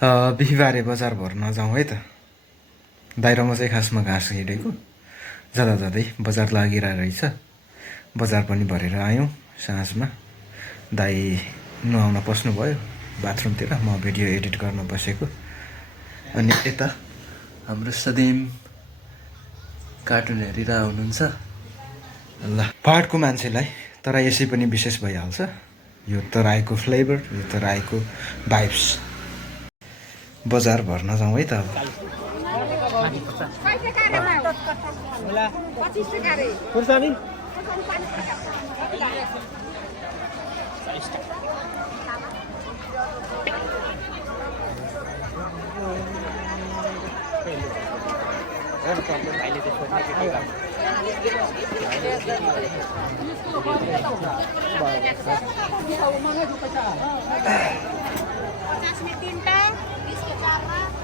बिहिबारे बजार भर्न जाउँ है त। दाइ र म चाहिँ खासमा घाँस हिँडेको जाँदा जाँदै बजार लागिरहेको रहेछ। बजार पनि भरेर आयौँ साँझमा। दाइ नुहाउन पस्नुभयो बाथरुमतिर, म भिडियो एडिट गर्न बसेको। अनि यता हाम्रो सदेम कार्टुन हेरिरहेको हुनुहुन्छ। ल पहाडको मान्छेलाई तर यसै पनि विशेष भइहाल्छ। यो तराईको फ्लेभर, यो तराईको भाइब्स। बजार भर्न जाउँ है त अब।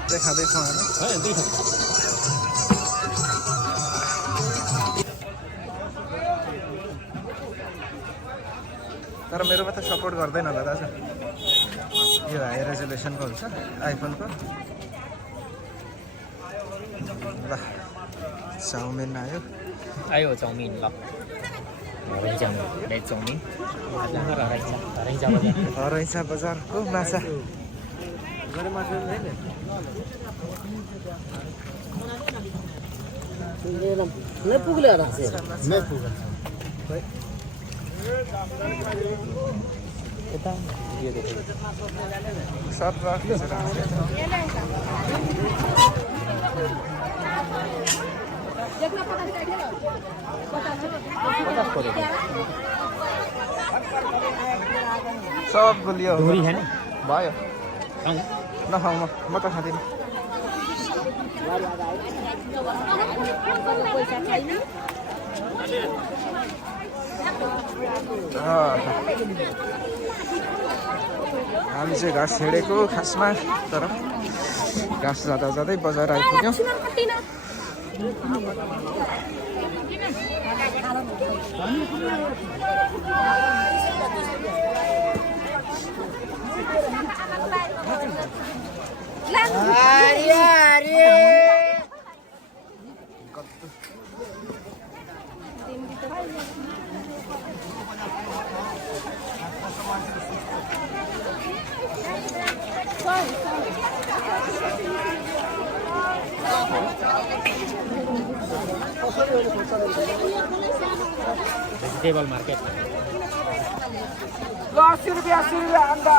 देखाउँदैछौँ हामी। तर मेरोमा त सपोर्ट गर्दैन होला दाजु। यो हाई रेजोल्युसनको हुन्छ आइफोनको। ल चाउमिन आयो। आयो चाउमिन ल चाउमिन हरैसा बजारको माछा। सब सब गुलियो भयो। नखाउँ म त खाँदिनँ। हामी चाहिँ घाँस हिँडेको खासमा, तर घाँस जाँदा जाँदै बजार आइपुग्यौँ। भेजिटेबल मार्केट 80 रुपियाँ अन्डा